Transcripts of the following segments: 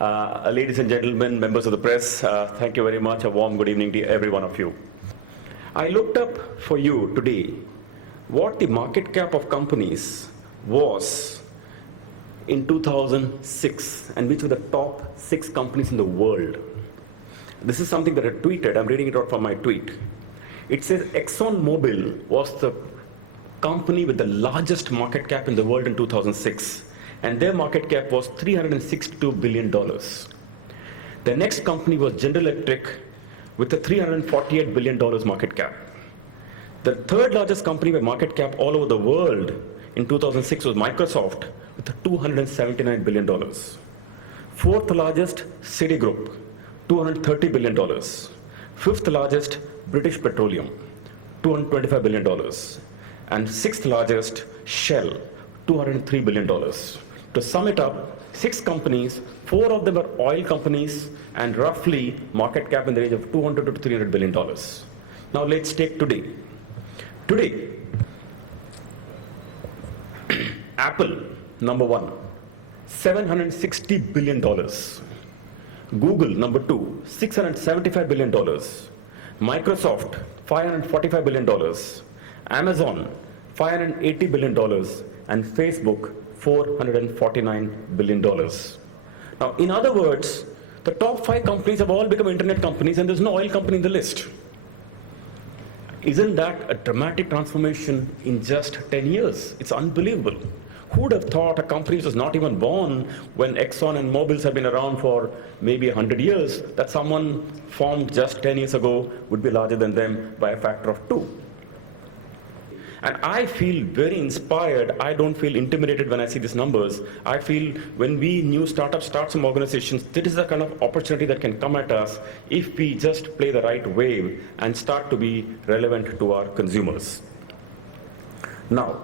Ladies and gentlemen, members of the press, thank you very much. A warm good evening to every one of you. I looked up for you today what the market cap of companies was in 2006 and which were the top 6 companies in the world. This is something that I tweeted. I'm reading it out from my tweet. It says ExxonMobil was the company with the largest market cap in the world in 2006. And their market cap was $362 billion. The next company was General Electric with a $348 billion market cap. The third largest company by market cap all over the world in 2006 was Microsoft with a $279 billion. Fourth largest, Citigroup, $230 billion. Fifth largest, British Petroleum, $225 billion. And sixth largest, Shell, $203 billion. To sum it up, 6 companies, 4 of them are oil companies, and roughly market cap in the range of $200 to $300 billion. Now let's take today. Today, Apple, number 1, $760 billion. Google, number 2, $675 billion. Microsoft, $545 billion. Amazon, $580 billion. And Facebook, $449 billion. Now, in other words, the top 5 companies have all become internet companies and there's no oil company in the list. Isn't that a dramatic transformation in just 10 years? It's unbelievable. Who would have thought a company which was not even born when Exxon and Mobil's have been around for maybe 100 years, that someone formed just 10 years ago would be larger than them by a factor of 2. And I feel very inspired. I don't feel intimidated when I see these numbers. I feel when we new startups start some organizations, this is the kind of opportunity that can come at us if we just play the right wave and start to be relevant to our consumers. Now,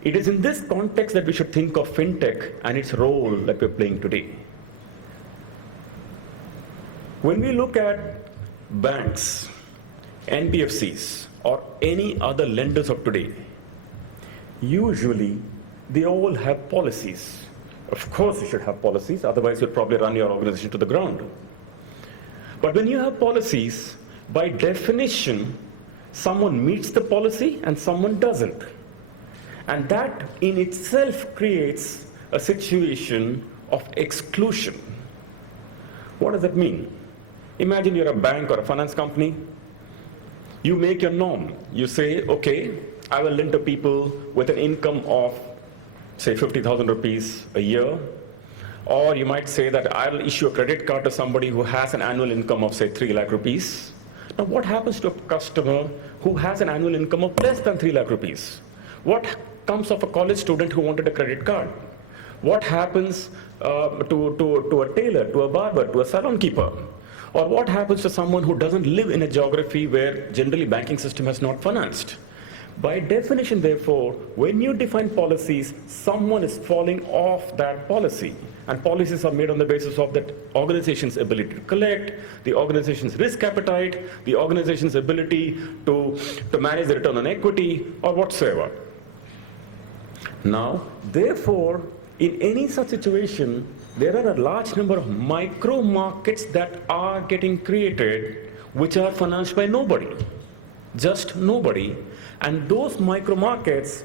it is in this context that we should think of fintech and its role that we're playing today. When we look at banks, NBFCs, or any other lenders of today, usually they all have policies. Of course you should have policies, otherwise you'll probably run your organization to the ground. But when you have policies, by definition, someone meets the policy and someone doesn't. And that in itself creates a situation of exclusion. What does that mean? Imagine you're a bank or a finance company. You make your norm. You say, okay, I will lend to people with an income of, say, 50,000 rupees a year. Or you might say that I'll issue a credit card to somebody who has an annual income of, say, 3 lakh rupees. Now, what happens to a customer who has an annual income of less than 3 lakh rupees? What comes of a college student who wanted a credit card? What happens to a tailor, to a barber, to a salon keeper? Or what happens to someone who doesn't live in a geography where generally banking system has not financed? By definition, therefore, when you define policies, someone is falling off that policy. And policies are made on the basis of that organization's ability to collect, the organization's risk appetite, the organization's ability to manage the return on equity, or whatsoever. Now, therefore, in any such situation, there are a large number of micro markets that are getting created which are financed by nobody, just nobody. And those micro markets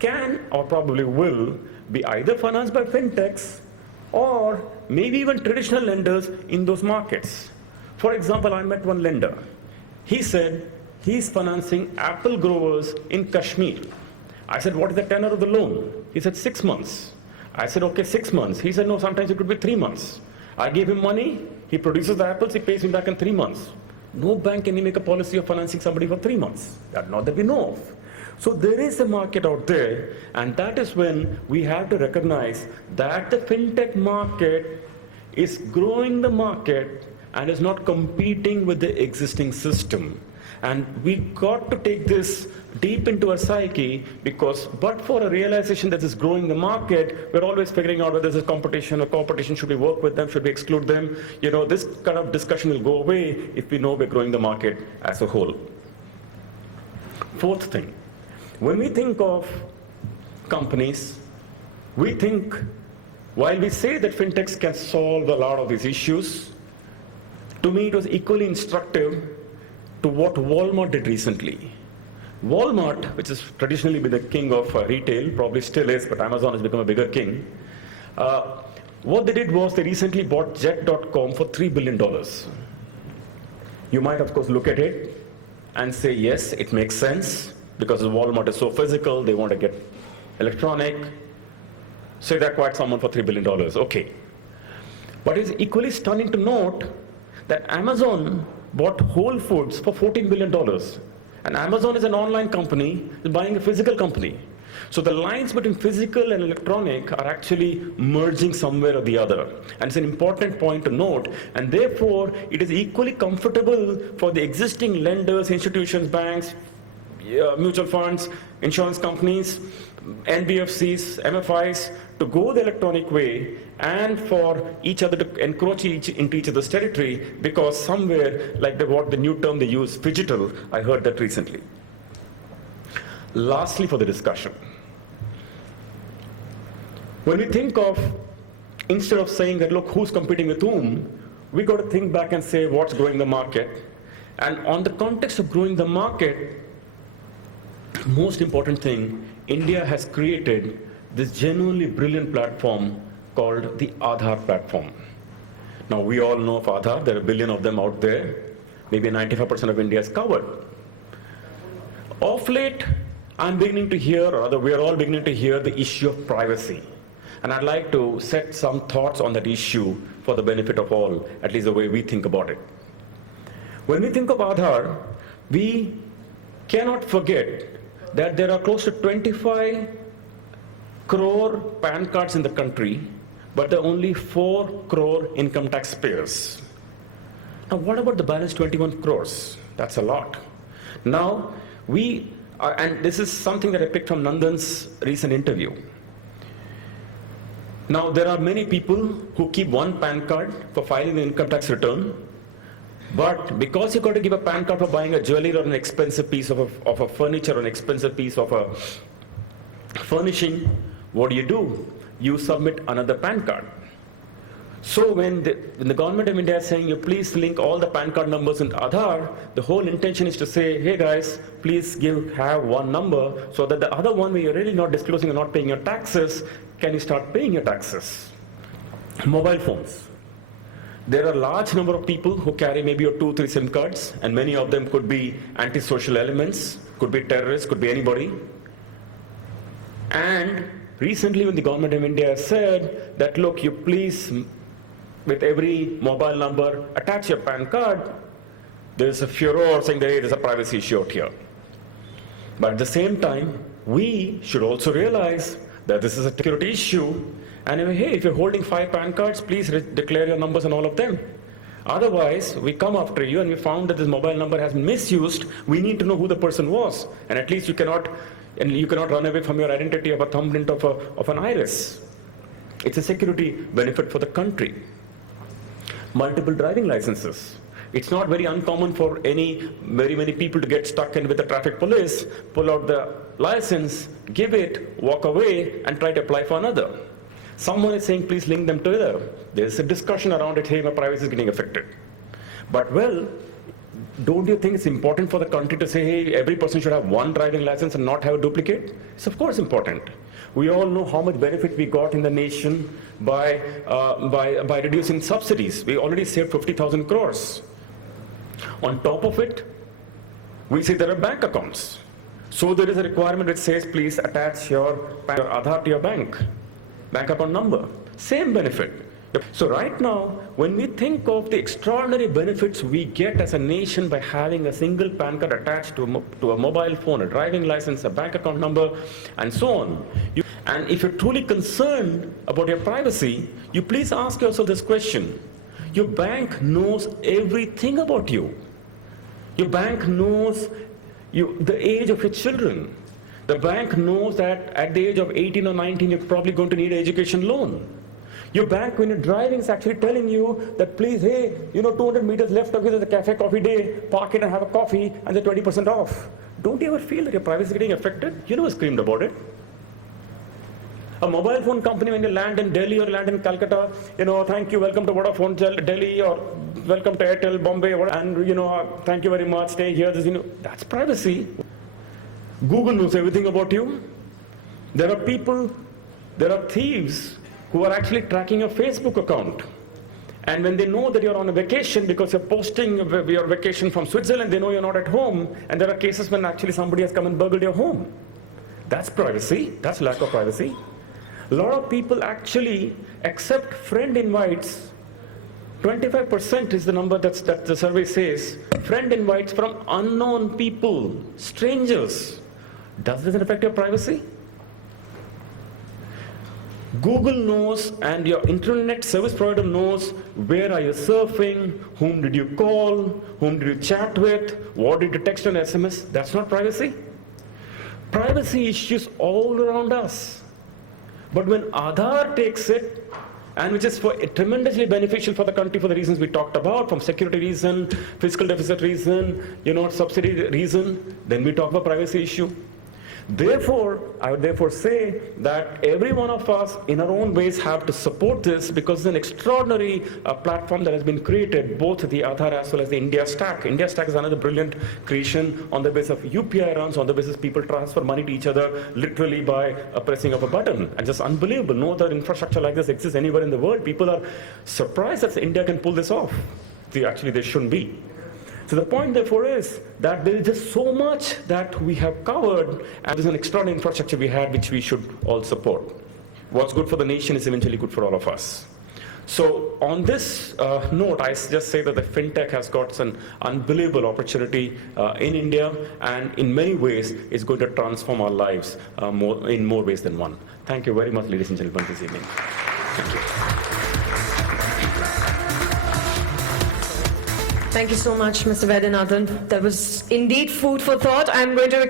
can or probably will be either financed by fintechs or maybe even traditional lenders in those markets. For example, I met one lender. He said he's financing apple growers in Kashmir. I said, what is the tenor of the loan? He said 6 months. I said, okay, 6 months. He said, no, sometimes it could be 3 months. I gave him money, he produces the apples, he pays me back in 3 months. No bank can make a policy of financing somebody for 3 months. Not that we know of. So there is a market out there, and that is when we have to recognize that the fintech market is growing the market and is not competing with the existing system. And we got to take this deep into our psyche, because but for a realization that is growing the market, we're always figuring out whether there's a competition or competition, should we work with them, should we exclude them? You know, this kind of discussion will go away if we know we're growing the market as a whole. Fourth thing, when we think of companies, we think While we say that fintechs can solve a lot of these issues, to me it was equally instructive to what Walmart did recently. Walmart, which has traditionally been the king of retail, probably still is, but Amazon has become a bigger king. What they did was they recently bought Jet.com for $3 billion. You might, of course, look at it and say, yes, it makes sense, because Walmart is so physical, they want to get electronic. So they acquired someone for $3 billion, okay. But it's equally stunning to note that Amazon bought Whole Foods for $14 billion. And Amazon is an online company, is buying a physical company. So the lines between physical and electronic are actually merging somewhere or the other. And it's an important point to note. And therefore, it is equally comfortable for the existing lenders, institutions, banks, mutual funds, insurance companies, NBFCs, MFIs, to go the electronic way and for each other to encroach into each other's territory, because somewhere, like what the new term they use, phygital, I heard that recently. Lastly, for the discussion, when we think of, instead of saying that, look, who's competing with whom, we got to think back and say what's growing the market. And on the context of growing the market, most important thing, India has created this genuinely brilliant platform called the Aadhaar platform. Now, we all know of Aadhaar. There are a billion of them out there. Maybe 95% of India is covered. Of late, I'm beginning to hear, or rather we are all beginning to hear, the issue of privacy. And I'd like to set some thoughts on that issue for the benefit of all, at least the way we think about it. When we think of Aadhaar, we cannot forget that there are close to 25 crore PAN cards in the country, but there are only 4 crore income taxpayers. Now, what about the balance 21 crores? That's a lot. Now, and this is something that I picked from Nandan's recent interview. Now, there are many people who keep one PAN card for filing the income tax return, but because you've got to give a PAN card for buying a jewelry or an expensive piece of a furniture or an expensive piece of a furnishing, what do? You submit another PAN card. So when the government of India is saying, you please link all the PAN card numbers in Aadhaar, the whole intention is to say, hey guys, please have one number, so that the other one where you're really not disclosing or not paying your taxes, can you start paying your taxes? Mobile phones. There are a large number of people who carry maybe 2, 3 SIM cards, and many of them could be antisocial elements, could be terrorists, could be anybody. And recently when the government of India said that, look, you please, with every mobile number, attach your PAN card, there's a furor saying that, hey, there's a privacy issue out here. But at the same time, we should also realize that this is a security issue. And hey, if you're holding 5 PAN cards, please declare your numbers on all of them. Otherwise, we come after you and we found that this mobile number has been misused. We need to know who the person was. And at least you cannot run away from your identity of a thumbprint of an iris. It's a security benefit for the country. Multiple driving licenses. It's not very uncommon for very many people to get stuck in with the traffic police, pull out the license, give it, walk away, and try to apply for another. Someone is saying, please link them together. There's a discussion around it, hey, my privacy is getting affected. But well, don't you think it's important for the country to say, hey, every person should have one driving license and not have a duplicate? It's of course important. We all know how much benefit we got in the nation by reducing subsidies. We already saved 50,000 crores. On top of it, we say there are bank accounts. So there is a requirement which says, please attach your Aadhaar to your bank account number. Same benefit. So right now, when we think of the extraordinary benefits we get as a nation by having a single PAN card attached to a mobile phone, a driving license, a bank account number, and so on, and if you're truly concerned about your privacy, you please ask yourself this question. Your bank knows everything about you. Your bank knows the age of your children. The bank knows that at the age of 18 or 19, you're probably going to need an education loan. Your bank, when you're driving, is actually telling you that, please, hey, 200 meters left of you, there's a cafe coffee day, park it and have a coffee, and they're 20% off. Don't you ever feel that your privacy is getting affected? You never screamed about it. A mobile phone company, when you land in Delhi or land in Calcutta, thank you, welcome to Vodafone Delhi, or welcome to Airtel Bombay, and thank you very much, stay here. That's privacy. Google knows everything about you. There are thieves who are actually tracking your Facebook account. And when they know that you're on a vacation because you're posting your vacation from Switzerland, they know you're not at home. And there are cases when actually somebody has come and burgled your home. That's privacy. That's lack of privacy. A lot of people actually accept friend invites. 25% is the number that the survey says. Friend invites from unknown people, strangers. Does this affect your privacy? Google knows, and your internet service provider knows, where are you surfing, whom did you call, whom did you chat with, what did you text on SMS. That's not privacy. Privacy issues all around us. But when Aadhaar takes it, and which is tremendously beneficial for the country for the reasons we talked about, from security reason, fiscal deficit reason, subsidy reason, then we talk about privacy issue. Therefore, I would say that every one of us in our own ways have to support this, because it's an extraordinary platform that has been created, both the Aadhaar as well as the India Stack. India Stack is another brilliant creation on the basis of UPI runs, on the basis people transfer money to each other literally by pressing of a button. And just unbelievable. No other infrastructure like this exists anywhere in the world. People are surprised that India can pull this off. Actually, they shouldn't be. So the point, therefore, is that there is just so much that we have covered, and there's an extraordinary infrastructure we had, which we should all support. What's good for the nation is eventually good for all of us. So on this note, I just say that the fintech has got an unbelievable opportunity in India, and in many ways is going to transform our lives in more ways than one. Thank you very much, ladies and gentlemen, this evening. Thank you. Thank you so much, Mr. Vaidyanathan. That was indeed food for thought. I'm going to